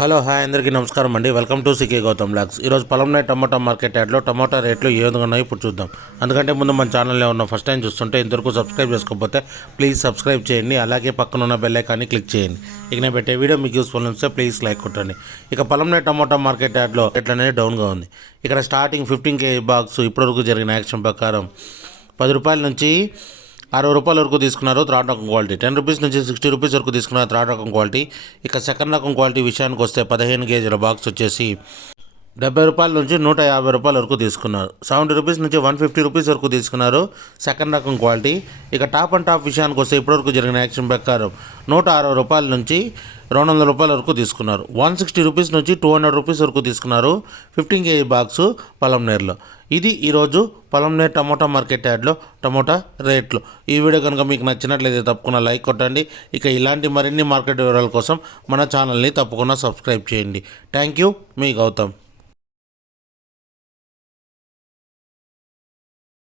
Hello hi అందరికీ నమస్కారం అండి. Welcome to CK Gautam blogs. ఈరోజు పొలంనే టమాటా మార్కెట్ యార్డ్లో టమాటా రేట్లు ఏ విధంగా ఉన్నాయో ఇప్పుడు చూద్దాం. అందుకంటే ముందు మన ఛానల్లో ఉన్న ఫస్ట్ టైం చూస్తుంటే ఇంతవరకు సబ్స్క్రైబ్ చేసుకోకపోతే ప్లీజ్ సబ్స్క్రైబ్ చేయండి. అలాగే పక్కన ఉన్న బెల్ ఐకాన్ని క్లిక్ చేయండి. ఇక నేను పెట్టే వీడియో మీకు యూస్ఫుల్ అనిపిస్తే ప్లీజ్ లైక్ కొట్టండి. ఇక పొలంనే టమాటా మార్కెట్ యార్డ్లో రేట్లు అనేది డౌన్గా ఉంది. ఇక్కడ స్టార్టింగ్ 15 kg బాక్స్ ఇప్పటివరకు జరిగిన యాక్షన్ ప్రకారం 10 రూపాయల నుంచి 60 రూపాయల వరకు తీసుకున్నారు థర్డ్ రకం క్వాలిటీ. 10 రూపీస్ నుంచి 60 రూపీస్ వరకు తీసుకున్నారు థర్డ్ రకం క్వాలిటీ. ఇక సెకండ్ రకం క్వాలిటీ విషయానికి వస్తే 15 kgల బాక్స్ వచ్చేసి 70 రూపాయల నుంచి 150 రూపాయల వరకు తీసుకున్నారు. 70 రూపీస్ నుంచి 150 రూపీస్ వరకు తీసుకున్నారు సెకండ్ రకం క్వాలిటీ. ఇక టాప్ అండ్ టాప్ విషయానికి వస్తే ఇప్పటివరకు జరిగిన యాక్షన్ ప్రకారం 160 రూపాయల నుంచి 200 రూపాయల వరకు తీసుకున్నారు. 160 రూపీస్ నుంచి 200 రూపీస్ వరకు తీసుకున్నారు 15 kg బాక్సు పొలంనేరులో. ఇది ఈరోజు పొలంనేరు టమోటా మార్కెట్ యార్డ్లో టమోటా రేట్లు. ఈ వీడియో కనుక మీకు నచ్చినట్లయితే తప్పకుండా లైక్ కొట్టండి. ఇక ఇలాంటి మరిన్ని మార్కెట్ వివరాల కోసం మన ఛానల్ని తప్పకుండా సబ్స్క్రైబ్ చేయండి. థ్యాంక్ యూ, మీ గౌతమ్.